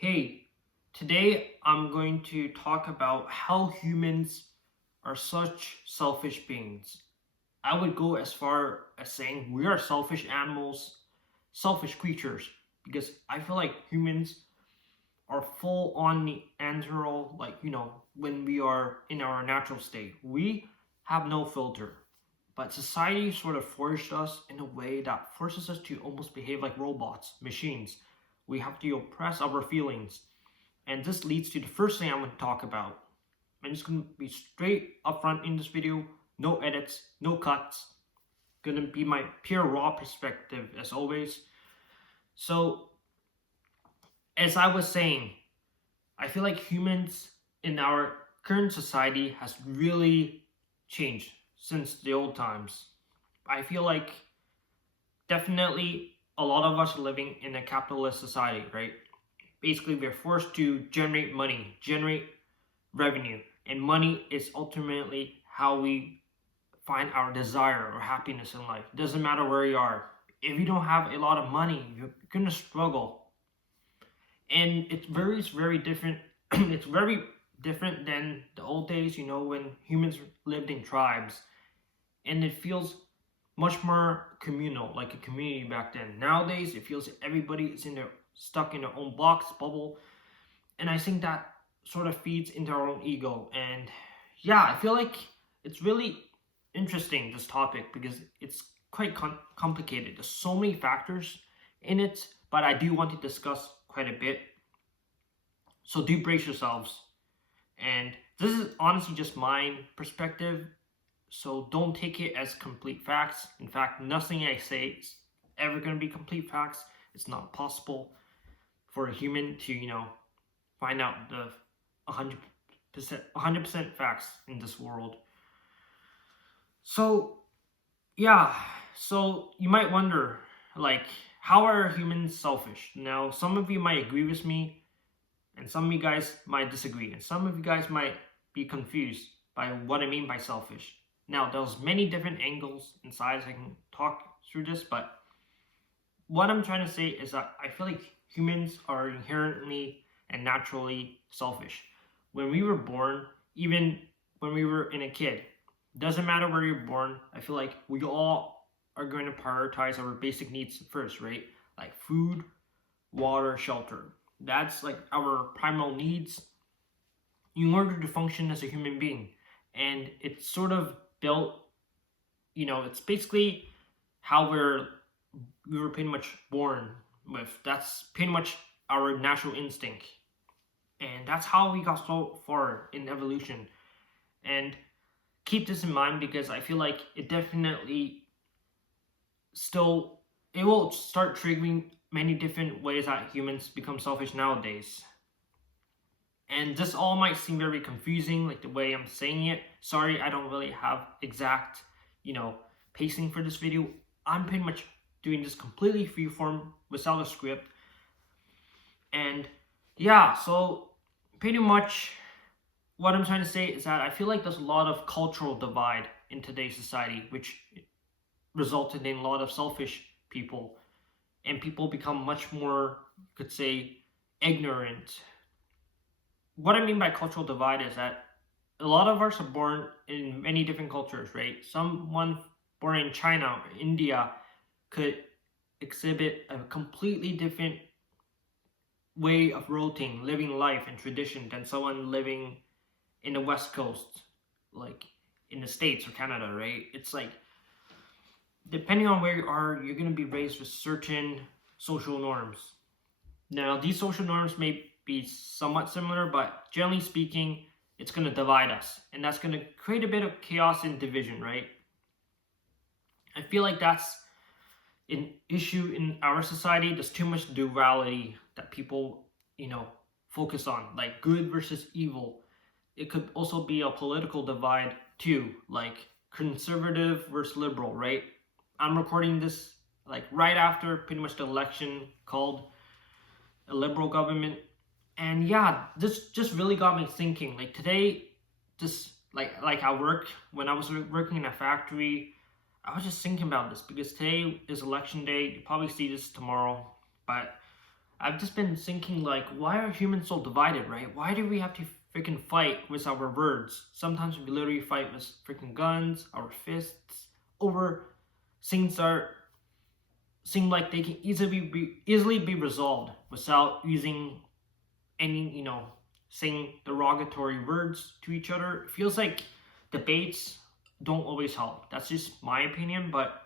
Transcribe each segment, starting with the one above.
Hey, today I'm going to talk about how humans are such selfish beings. I would go as far as saying we are selfish animals, selfish creatures, because I feel like humans are full on Neanderthal, when we are in our natural state. We have no filter, but society sort of forced us in a way that forces us to almost behave like robots, machines. We have to oppress our feelings, and this leads to the first thing I'm going to talk about. I'm just going to be straight upfront in this video, no edits, no cuts. Gonna be my pure raw perspective as always. So, as I was saying, I feel like humans in our current society has really changed since the old times. I feel like definitely a lot of us are living in a capitalist society, right? Basically, we're forced to generate money, generate revenue, and money is ultimately how we find our desire or happiness in life. Doesn't matter where you are. If you don't have a lot of money, you're gonna struggle, and it's very different. It's very different than the old days, when humans lived in tribes, and it feels much more communal, like a community back then. Nowadays, it feels everybody is stuck in their own box bubble, and I think that sort of feeds into our own ego. And yeah, I feel like it's really interesting, this topic, because it's quite complicated. There's so many factors in it, but I do want to discuss quite a bit. So do brace yourselves. And this is honestly just my perspective, so don't take it as complete facts. In fact, nothing I say is ever going to be complete facts. It's not possible for a human to, find out the 100% facts in this world. So, yeah, so you might wonder, like, how are humans selfish? Now, some of you might agree with me, and some of you guys might disagree, and some of you guys might be confused by what I mean by selfish. Now, there's many different angles and sides I can talk through this, but what I'm trying to say is that I feel like humans are inherently and naturally selfish. When we were born, even when we were in a kid, doesn't matter where you're born, I feel like we all are going to prioritize our basic needs first, right? Like food, water, shelter. That's like our primal needs in order to function as a human being. And it's sort of built, it's basically how we were pretty much born with. That's pretty much our natural instinct. And that's how we got so far in evolution. And keep this in mind, because I feel like it definitely it will start triggering many different ways that humans become selfish nowadays. And this all might seem very confusing, like the way I'm saying it. Sorry, I don't really have exact, pacing for this video. I'm pretty much doing this completely freeform without a script. And yeah, so pretty much what I'm trying to say is that I feel like there's a lot of cultural divide in today's society, which resulted in a lot of selfish people, and people become much more, could say, ignorant. What I mean by cultural divide is that a lot of us are born in many different cultures, right? Someone born in China or India could exhibit a completely different way of routine, living life and tradition than someone living in the West Coast, like in the States or Canada, right? It's like, depending on where you are, you're going to be raised with certain social norms. Now, these social norms may be somewhat similar, but generally speaking, it's going to divide us, and that's going to create a bit of chaos and division, right? I feel like that's an issue in our society. There's too much duality that people, focus on, like good versus evil. It could also be a political divide too, like conservative versus liberal, right? I'm recording this like right after pretty much the election called a liberal government. And yeah, this just really got me thinking. Like today, just like I work, when I was working in a factory, I was just thinking about this, because today is election day. You probably see this tomorrow, but I've just been thinking, like, why are humans so divided, right? Why do we have to freaking fight with our words? Sometimes we literally fight with freaking guns, our fists, over things that seem like they can easily be resolved without using any, saying derogatory words to each other. It feels like debates don't always help. That's just my opinion, but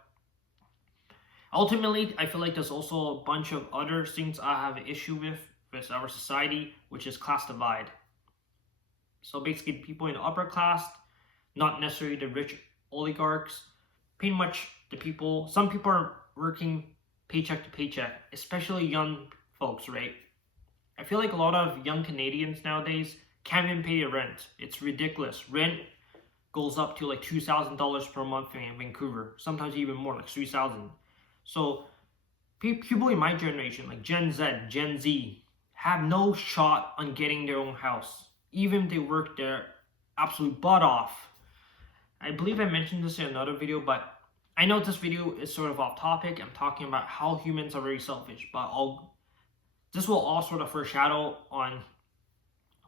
ultimately, I feel like there's also a bunch of other things I have an issue with our society, which is class divide. So basically, people in the upper class, not necessarily the rich oligarchs, pretty much the people. Some people are working paycheck to paycheck, especially young folks, right? I feel like a lot of young Canadians nowadays can't even pay their rent. It's ridiculous. Rent goes up to like $2,000 per month in Vancouver, sometimes even more, like 3,000. So people in my generation, like Gen Z, Gen Z, have no shot on getting their own house, even if they work their absolute butt off. I believe I mentioned this in another video, but I know this video is sort of off topic. I'm talking about how humans are very selfish, but this will all sort of foreshadow on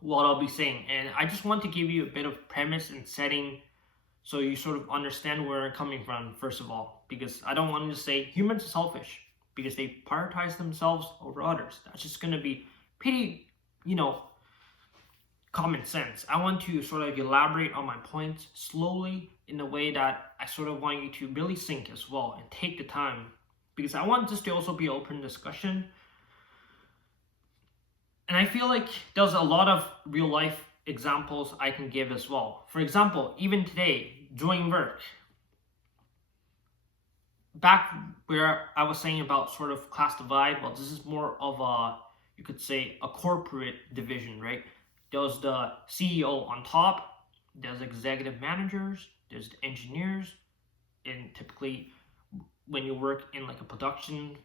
what I'll be saying. And I just want to give you a bit of premise and setting so you sort of understand where I'm coming from, first of all, because I don't want to say humans are selfish because they prioritize themselves over others. That's just going to be pretty, common sense. I want to sort of elaborate on my points slowly in a way that I sort of want you to really think as well and take the time, because I want this to also be open discussion. And I feel like there's a lot of real life examples I can give as well. For example, even today, during work, back where I was saying about sort of class divide, well, this is more of you could say, a corporate division, right? There's the CEO on top, there's executive managers, there's the engineers, and typically when you work in like a production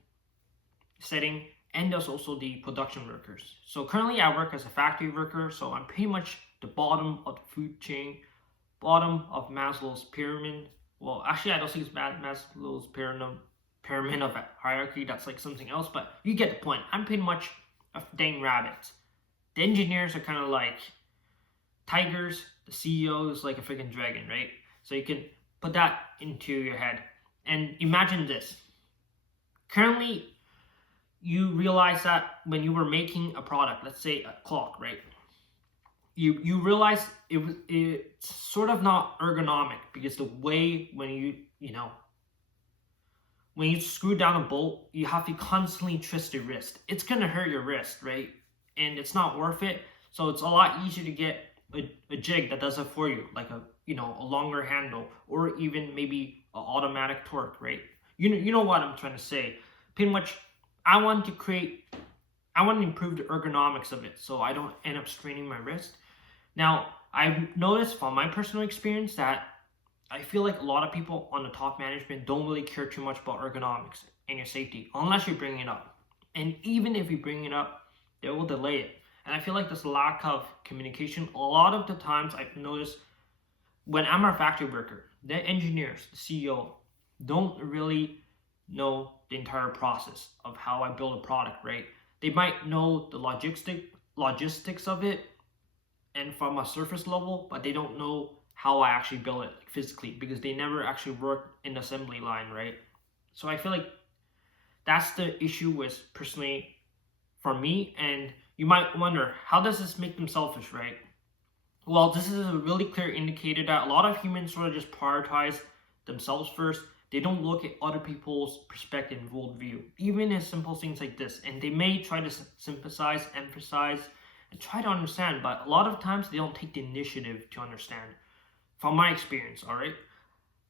setting, and there's also the production workers. So currently I work as a factory worker, so I'm pretty much the bottom of the food chain, bottom of Maslow's pyramid. Well, actually I don't think it's Maslow's pyramid of hierarchy, that's like something else, but you get the point. I'm pretty much a dang rabbit. The engineers are kind of like tigers, the CEO is like a freaking dragon, right? So you can put that into your head. And imagine this. Currently, you realize that when you were making a product, let's say a clock, right? You realize it's sort of not ergonomic because the way when you screw down a bolt, you have to constantly twist your wrist. It's gonna hurt your wrist, right? And it's not worth it. So it's a lot easier to get a jig that does it for you, like a longer handle, or even maybe an automatic torque, right? You know what I'm trying to say. Pretty much, I want to improve the ergonomics of it so I don't end up straining my wrist. Now, I've noticed from my personal experience that I feel like a lot of people on the top management don't really care too much about ergonomics and your safety unless you bring it up. And even if you bring it up, they will delay it. And I feel like this lack of communication, a lot of the times I've noticed when I'm a factory worker, the engineers, the CEO, don't really know the entire process of how I build a product, right? They might know the logistics of it and from a surface level, but they don't know how I actually build it physically because they never actually work in the assembly line, right? So I feel like that's the issue with personally for me. And you might wonder, how does this make them selfish, right? Well, this is a really clear indicator that a lot of humans sort of just prioritize themselves first. They don't look at other people's perspective and worldview, even in simple things like this. And they may try to sympathize, emphasize, and try to understand, but a lot of times they don't take the initiative to understand. From my experience, all right?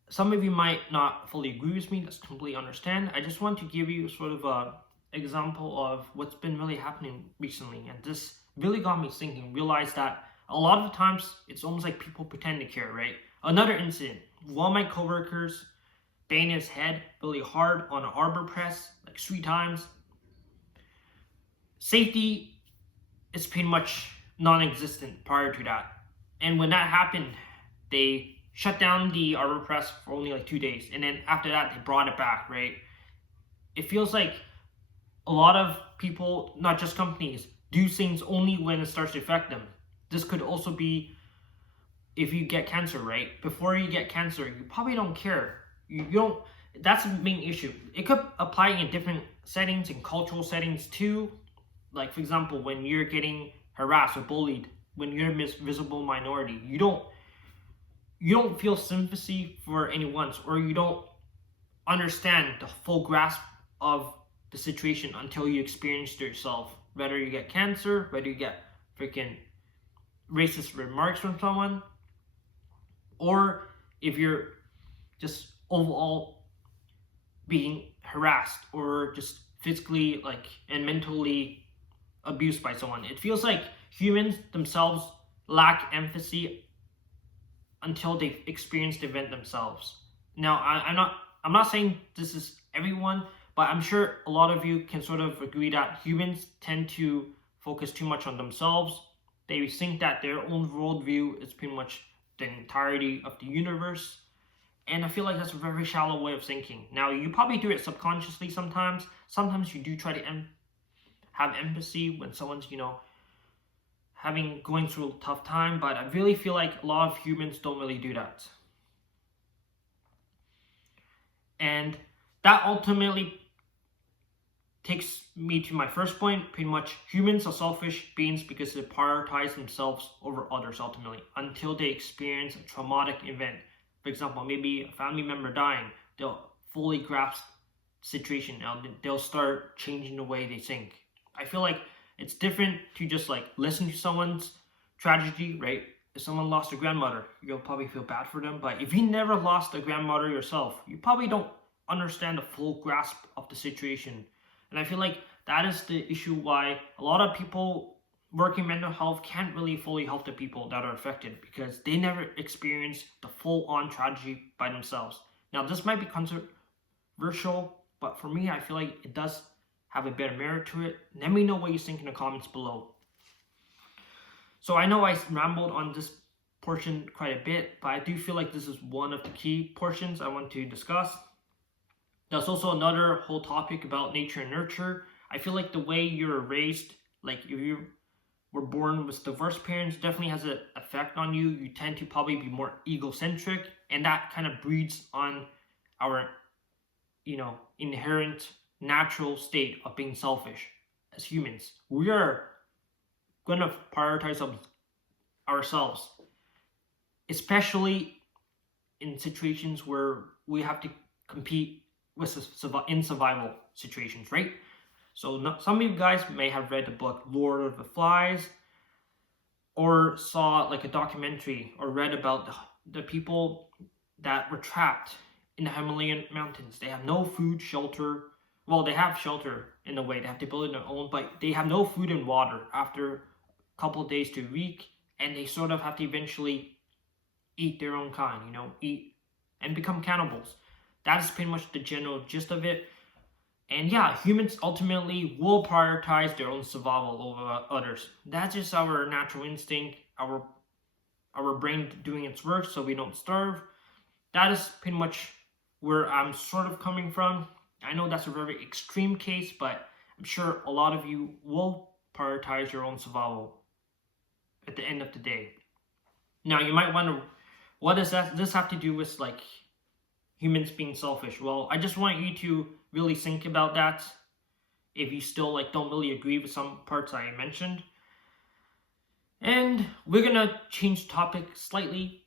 Some of you might not fully agree with me. That's completely understand. I just want to give you sort of a example of what's been really happening recently. And this really got me thinking, realized that a lot of the times it's almost like people pretend to care, right? Another incident, one of my coworkers banged his head really hard on an arbor press like 3 times. Safety is pretty much non-existent prior to that. And when that happened, they shut down the arbor press for only like 2 days. And then after that, they brought it back, right? It feels like a lot of people, not just companies, do things only when it starts to affect them. This could also be if you get cancer, right? Before you get cancer, you probably don't care. You don't. That's the main issue. It could apply in different settings and cultural settings too. Like for example, when you're getting harassed or bullied, when you're a visible minority, you don't feel sympathy for anyone, or you don't understand the full grasp of the situation until you experience it yourself. Whether you get cancer, whether you get freaking racist remarks from someone, or if you're just overall being harassed or just physically like and mentally abused by someone. It feels like humans themselves lack empathy until they've experienced the event themselves. Now, I'm not saying this is everyone, but I'm sure a lot of you can sort of agree that humans tend to focus too much on themselves. They think that their own worldview is pretty much the entirety of the universe. And I feel like that's a very shallow way of thinking. Now, you probably do it subconsciously sometimes. Sometimes you do try to have empathy when someone's, going through a tough time, but I really feel like a lot of humans don't really do that. And that ultimately takes me to my first point. Pretty much, humans are selfish beings because they prioritize themselves over others ultimately until they experience a traumatic event. For example, maybe a family member dying, they'll fully grasp the situation. Now they'll start changing the way they think. I feel like it's different to just like listen to someone's tragedy, right? If someone lost a grandmother, you'll probably feel bad for them. But if you never lost a grandmother yourself, you probably don't understand the full grasp of the situation. And I feel like that is the issue why a lot of people working mental health can't really fully help the people that are affected because they never experience the full-on tragedy by themselves. Now, this might be controversial, but for me, I feel like it does have a better merit to it. Let me know what you think in the comments below. So I know I rambled on this portion quite a bit, but I do feel like this is one of the key portions I want to discuss. There's also another whole topic about nature and nurture. I feel like the way you're raised, like if you were born with diverse parents, definitely has an effect on you. You tend to probably be more egocentric, and that kind of breeds on our, inherent natural state of being selfish as humans. We are going to prioritize ourselves, especially in situations where we have to compete in survival situations, right? So some of you guys may have read the book Lord of the Flies, or saw like a documentary or read about the people that were trapped in the Himalayan mountains. They have no food, shelter. Well, they have shelter in a way. They have to build it their own, but they have no food and water after a couple of days to a week, and they sort of have to eventually eat their own kind, eat and become cannibals. That is pretty much the general gist of it. And yeah, humans ultimately will prioritize their own survival over others. That's just our natural instinct, our brain doing its work so we don't starve. That is pretty much where I'm sort of coming from. I know that's a very extreme case, but I'm sure a lot of you will prioritize your own survival at the end of the day. Now, you might wonder, what does this have to do with like humans being selfish? Well, I just want you to really think about that if you still like don't really agree with some parts I mentioned. And we're gonna change topic slightly.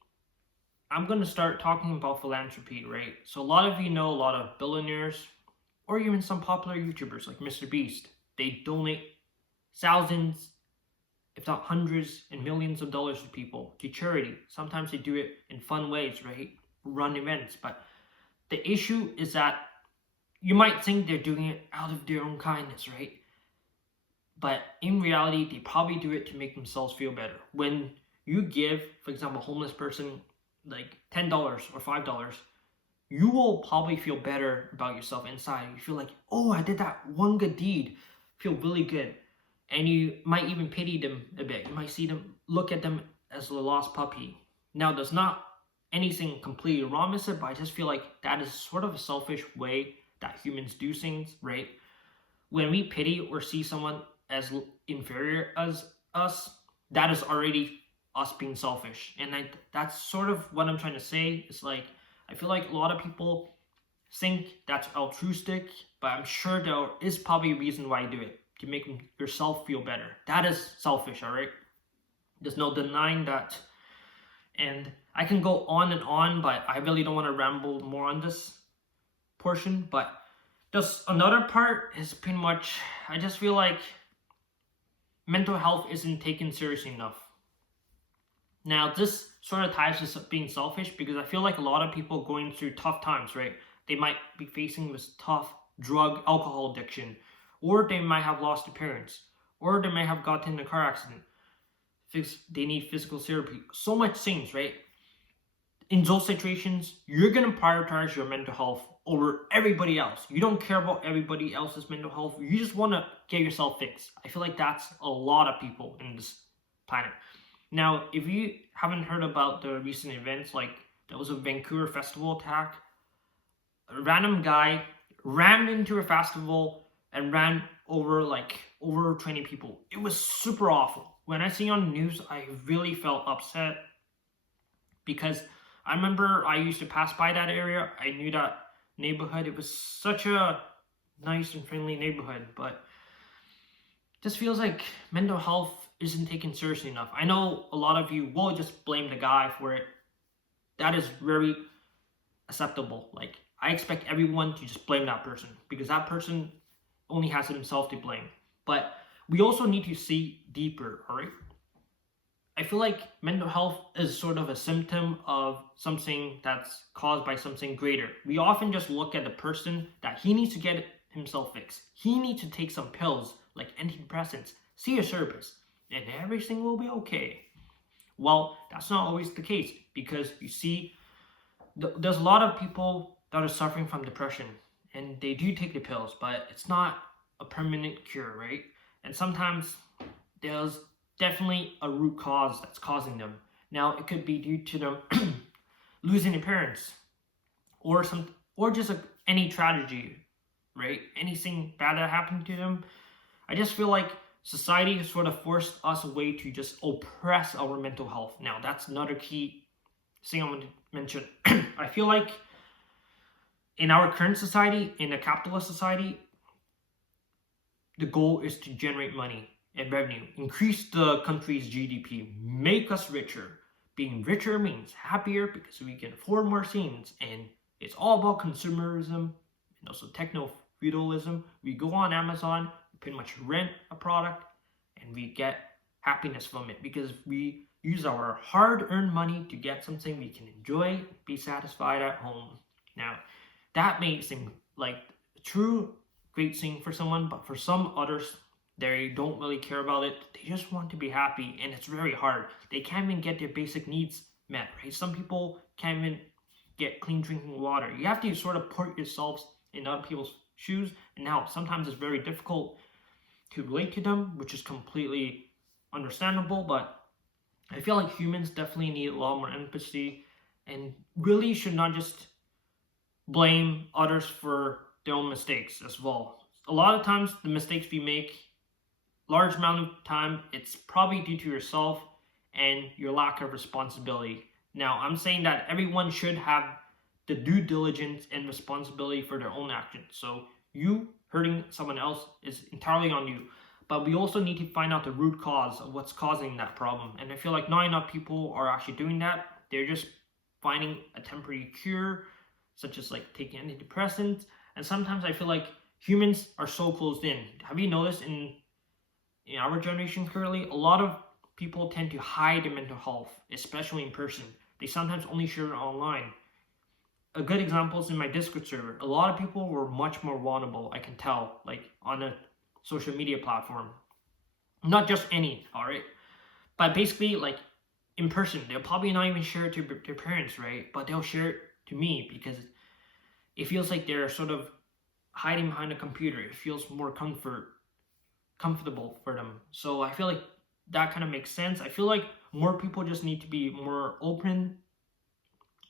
I'm gonna start talking about philanthropy, right? So a lot of you know a lot of billionaires or even some popular YouTubers like Mr. Beast. They donate thousands, if not hundreds and millions of dollars to people, to charity. Sometimes they do it in fun ways, right? Run events. But the issue is that you might think they're doing it out of their own kindness, right? But in reality, they probably do it to make themselves feel better. When you give, for example, a homeless person like $10 or $5, you will probably feel better about yourself inside. You feel like, oh, I did that one good deed. Feel really good. And you might even pity them a bit. You might look at them as a lost puppy. Now, there's not anything completely wrong with it, but I just feel like that is sort of a selfish way that humans do things, right? when we pity or see someone as inferior as us, that is already us being selfish. And that's sort of what I'm trying to say. It's like I feel like a lot of people think that's altruistic, but I'm sure there is probably a reason why you do it, to make yourself feel better. That is selfish, all right? There's no denying that. And I can go on, but I really don't want to ramble more on this portion. But just another part is pretty much, I just feel like mental health isn't taken seriously enough. Now, this sort of ties to being selfish because I feel like a lot of people going through tough times, right? They might be facing this tough drug, alcohol addiction, or they might have lost their parents, or they may have gotten in a car accident. They need physical therapy. So much things, right? In those situations, you're going to prioritize your mental health over everybody else. You don't care about everybody else's mental health. You just want to get yourself fixed. I feel like that's a lot of people in this planet. Now, if you haven't heard about the recent events, like there was a Vancouver festival attack, a random guy ran into a festival and ran over 20 people. It was super awful. When I see on the news, I really felt upset because I remember I used to pass by that area. I knew that neighborhood. It was such a nice and friendly neighborhood, but just feels like mental health isn't taken seriously enough. I know a lot of you will just blame the guy for it. That is very acceptable. Like, I expect everyone to just blame that person because that person only has himself to blame. But we also need to see deeper, all right? I feel like mental health is sort of a symptom of something that's caused by something greater. We often just look at the person that he needs to get himself fixed. He needs to take some pills like antidepressants, see a therapist, and everything will be okay. Well, that's not always the case because you see, there's a lot of people that are suffering from depression and they do take the pills, but it's not a permanent cure, right? And sometimes there's definitely a root cause that's causing them. Now, it could be due to them losing their parents, or just any tragedy, right? Anything bad that happened to them. I just feel like society has sort of forced us a way to just oppress our mental health. Now, that's another key thing I want to mention. I feel like in our current society, in a capitalist society, the goal is to generate money and revenue, increase the country's GDP, make us richer. Being richer means happier because we can afford more things, and it's all about consumerism and also techno-feudalism. We go on Amazon, we pretty much rent a product, and we get happiness from it because we use our hard-earned money to get something we can enjoy, be satisfied at home. Now, that may seem like a true great thing for someone, but for some others, they don't really care about it. They just want to be happy, and it's very hard. They can't even get their basic needs met, right? Some people can't even get clean drinking water. You have to sort of put yourselves in other people's shoes, and now sometimes it's very difficult to relate to them, which is completely understandable, but I feel like humans definitely need a lot more empathy and really should not just blame others for their own mistakes as well. A lot of times the mistakes we make, large amount of time, it's probably due to yourself and your lack of responsibility. Now, I'm saying that everyone should have the due diligence and responsibility for their own actions. So you hurting someone else is entirely on you. But we also need to find out the root cause of what's causing that problem. And I feel like not enough people are actually doing that. They're just finding a temporary cure, such as like taking antidepressants. And sometimes I feel like humans are so closed in. Have you noticed in our generation currently, a lot of people tend to hide their mental health, especially in person. They sometimes only share it online. A good example is in my Discord server. A lot of people were much more vulnerable, I can tell, like on a social media platform. Not just any, all right? But basically, like in person, they'll probably not even share it to their parents, right? But they'll share it to me because it feels like they're sort of hiding behind a computer. It feels more comfortable for them. So I feel like that kind of makes sense. I feel like more people just need to be more open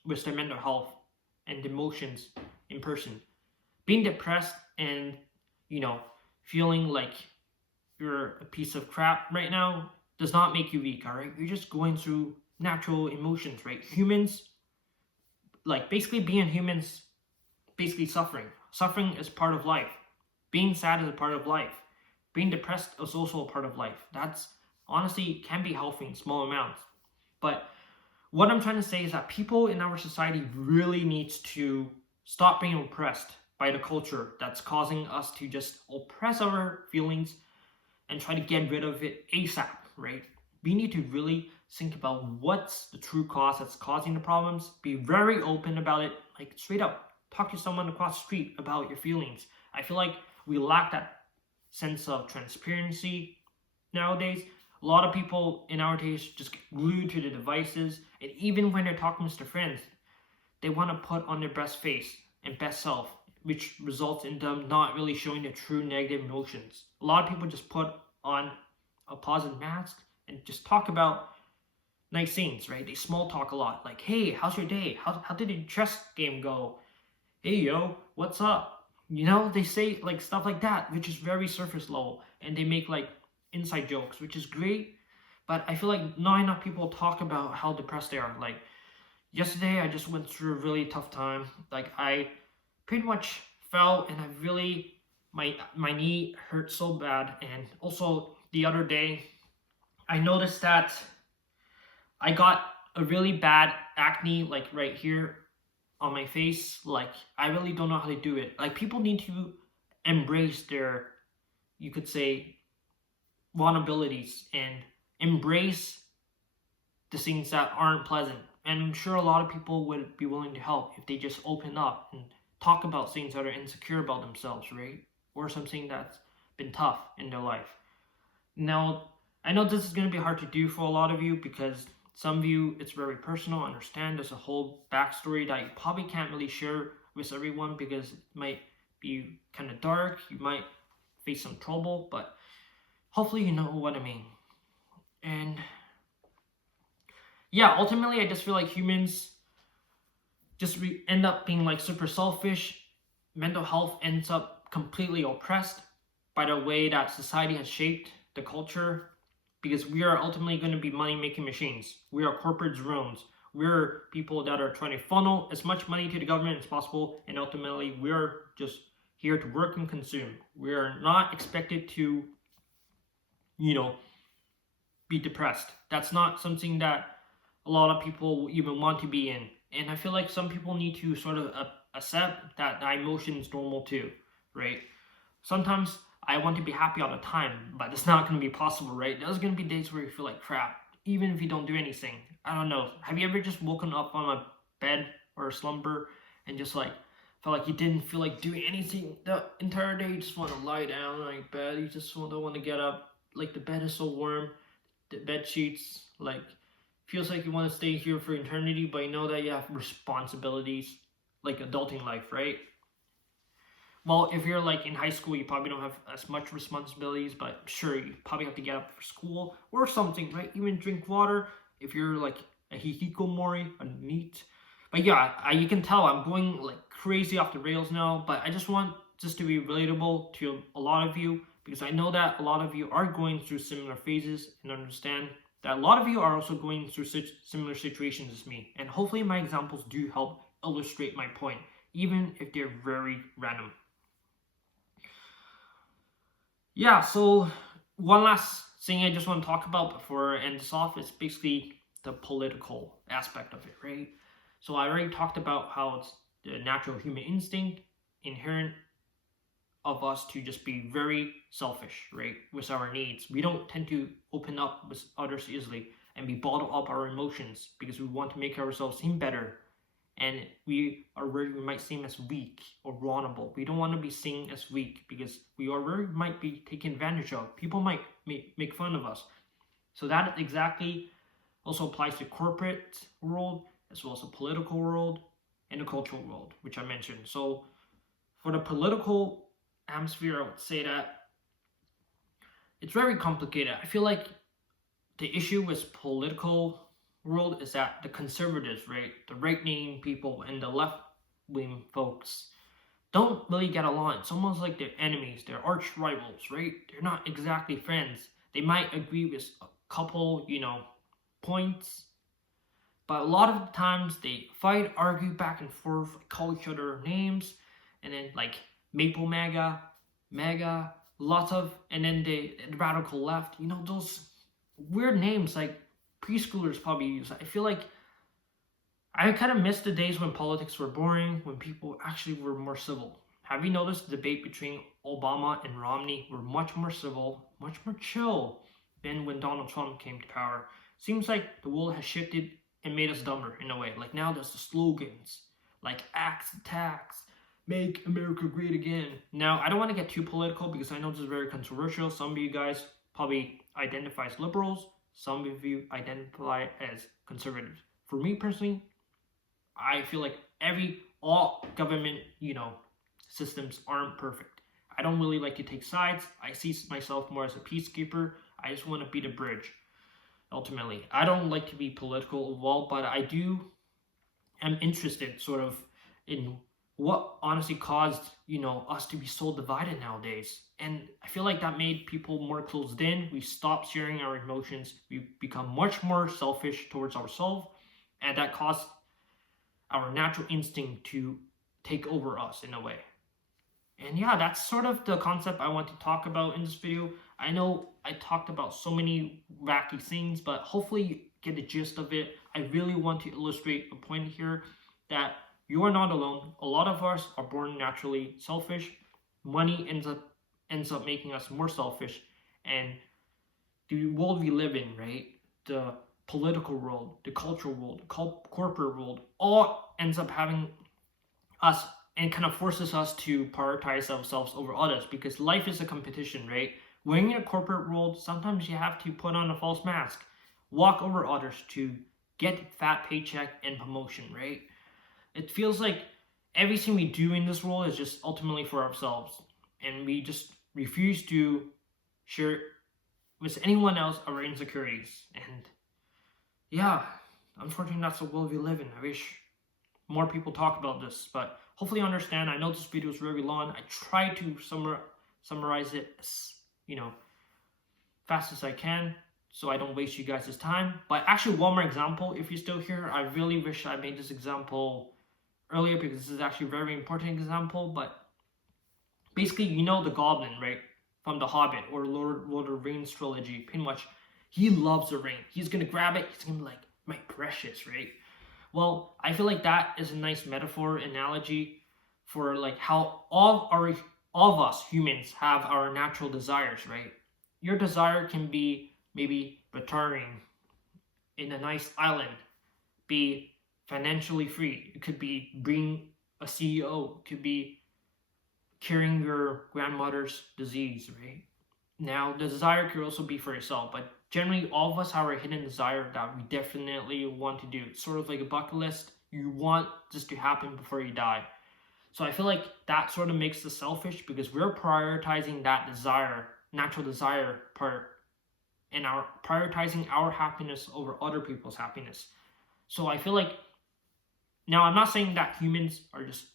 with their mental health and emotions in person. Being depressed and, feeling like you're a piece of crap right now does not make you weak, all right? You're just going through natural emotions, right? Humans, like basically being humans, basically suffering. Suffering is part of life. Being sad is a part of life. Being depressed is also a part of life. That's honestly can be healthy in small amounts. But what I'm trying to say is that people in our society really needs to stop being oppressed by the culture that's causing us to just oppress our feelings and try to get rid of it ASAP, right? We need to really think about what's the true cause that's causing the problems. Be very open about it, like straight up. Talk to someone across the street about your feelings. I feel like we lack that sense of transparency nowadays. A lot of people in our days just get glued to the devices, and even when they're talking to their friends, they want to put on their best face and best self, which results in them not really showing their true negative emotions. A lot of people just put on a positive mask and just talk about nice things, right? They small talk a lot, like, hey, how's your day? How did your chess game go? Hey, yo, what's up? You know, they say like stuff like that, which is very surface level, and they make like inside jokes, which is great. But I feel like not enough people talk about how depressed they are. Like yesterday, I just went through a really tough time. Like I pretty much fell, and I really my knee hurt so bad. And also the other day, I noticed that I got a really bad acne, like right here on my face. Like I really don't know how to do it. Like people need to embrace their, you could say, vulnerabilities and embrace the things that aren't pleasant. And I'm sure a lot of people would be willing to help if they just open up and talk about things that are insecure about themselves, right? Or something that's been tough in their life. Now, I know this is going to be hard to do for a lot of you because some of you it's very personal. I understand there's a whole backstory that you probably can't really share with everyone because it might be kind of dark. You might face some trouble, but hopefully you know what I mean. And yeah, ultimately, I just feel like humans just end up being like super selfish. Mental health ends up completely oppressed by the way that society has shaped the culture because we are ultimately going to be money making machines. We are corporate drones. We're people that are trying to funnel as much money to the government as possible, and ultimately, we're just here to work and consume. We are not expected to, you know, be depressed. That's not something that a lot of people even want to be in. And I feel like some people need to sort of accept that the emotion is normal too, right? Sometimes I want to be happy all the time, but it's not going to be possible, right? There's going to be days where you feel like crap, even if you don't do anything. I don't know. Have you ever just woken up on a bed or a slumber and just like felt like you didn't feel like doing anything the entire day? You just want to lie down on your bed. You just don't want to get up. Like the bed is so warm, the bed sheets like feels like you want to stay here for eternity, but you know that you have responsibilities like adulting life, right? Well, if you're like in high school, you probably don't have as much responsibilities, but sure, you probably have to get up for school or something, right? Even drink water if you're like a hikikomori, a NEET. But yeah, you can tell I'm going like crazy off the rails now, but I just want this to be relatable to a lot of you because I know that a lot of you are going through similar phases and understand that a lot of you are also going through such similar situations as me. And hopefully my examples do help illustrate my point, even if they're very random. Yeah, so one last thing I just want to talk about before I end this off is basically the political aspect of it, right? So I already talked about how it's the natural human instinct inherent of us to just be very selfish, right, with our needs. We don't tend to open up with others easily and we bottle up our emotions because we want to make ourselves seem better. And we are where we might seem as weak or vulnerable. We don't want to be seen as weak because we are where we might be taken advantage of. People might make fun of us. So that exactly also applies to corporate world as well as the political world and the cultural world, which I mentioned. So for the political atmosphere, I would say that it's very complicated. I feel like the issue with political world is that the conservatives, right, the right-leaning people and the left-wing folks don't really get along. It's almost like they're enemies, they're arch rivals, right? They're not exactly friends. They might agree with a couple, points, but a lot of the times they fight, argue back and forth, call each other names, and then like Maple Mega, lots of, and then the radical left. Those weird names like preschoolers probably use. I feel like I kind of miss the days when politics were boring, when people actually were more civil. Have you noticed the debate between Obama and Romney were much more civil, much more chill than when Donald Trump came to power? Seems like the world has shifted and made us dumber in a way. Like now there's the slogans, like axe tax, make America great again. Now I don't want to get too political because I know this is very controversial. Some of you guys probably identify as liberals, some of you identify as conservatives. For me personally, I feel like all government, systems aren't perfect. I don't really like to take sides. I see myself more as a peacekeeper. I just want to be the bridge. Ultimately, I don't like to be political involved, but am interested sort of in what honestly caused, us to be so divided nowadays. And I feel like that made people more closed in. We stopped sharing our emotions. We become much more selfish towards ourselves, and that caused our natural instinct to take over us in a way. And yeah, that's sort of the concept I want to talk about in this video. I know I talked about so many wacky things, but hopefully you get the gist of it. I really want to illustrate a point here that you are not alone. A lot of us are born naturally selfish. Money ends up making us more selfish, and the world we live in, right? The political world, the cultural world, the corporate world, all ends up having us and kind of forces us to prioritize ourselves over others because life is a competition, right? When you're in a corporate world, sometimes you have to put on a false mask, walk over others to get fat paycheck and promotion, right? It feels like everything we do in this world is just ultimately for ourselves, and we just refuse to share with anyone else our insecurities. And yeah, unfortunately, that's the world we live in. I wish more people talk about this, but hopefully you understand. I know this video is very long. I try to summarize it as, fast as I can so I don't waste you guys' time. But actually, one more example, if you're still here, I really wish I made this example earlier because this is actually a very important example. But basically, the Goblin, right? From The Hobbit or Lord of the Rings trilogy, pretty much, he loves the ring. He's gonna grab it, he's gonna be like, my precious, right? Well, I feel like that is a nice metaphor, analogy for like how all of us humans have our natural desires, right? Your desire can be maybe retiring in a nice island, be financially free. It could be being a CEO, it could be curing your grandmother's disease, right? Now, the desire could also be for yourself, but generally, all of us have a hidden desire that we definitely want to do. It's sort of like a bucket list. You want this to happen before you die. So I feel like that sort of makes us selfish because we're prioritizing that desire, natural desire part, and prioritizing our happiness over other people's happiness. So I feel like, now I'm not saying that humans are just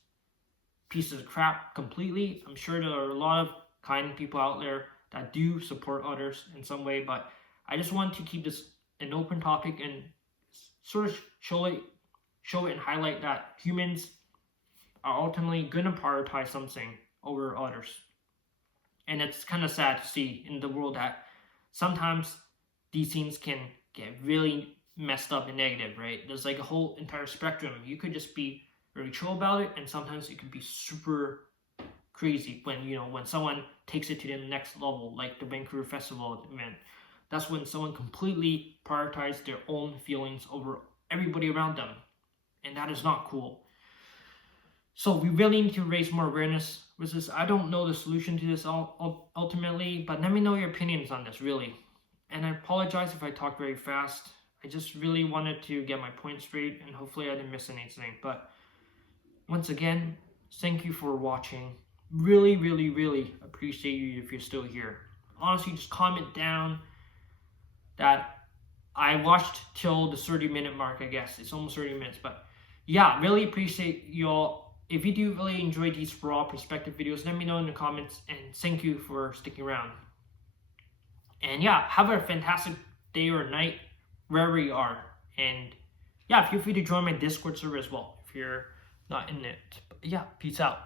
pieces of crap completely. I'm sure there are a lot of kind people out there that do support others in some way, but I just want to keep this an open topic and sort of show it and highlight that humans are ultimately going to prioritize something over others. And it's kind of sad to see in the world that sometimes these things can get really messed up and negative, right? There's like a whole entire spectrum. You could just be very chill about it, and sometimes it could be super crazy when when someone takes it to the next level, like the Vancouver Festival event. That's when someone completely prioritized their own feelings over everybody around them, and that is not cool. So we really need to raise more awareness with this. I don't know the solution to this ultimately, but let me know your opinions on this, really. And I apologize if I talk very fast. I just really wanted to get my point straight, and hopefully I didn't miss anything. But once again, thank you for watching. Really, really, really appreciate you if you're still here. Honestly, just comment down that I watched till the 30-minute mark, I guess. It's almost 30 minutes, but yeah, really appreciate y'all if you do really enjoy these raw perspective videos, let me know in the comments, and thank you for sticking around. And yeah, have a fantastic day or night wherever you are. And yeah, feel free to join my Discord server as well if you're not in it. But yeah, peace out.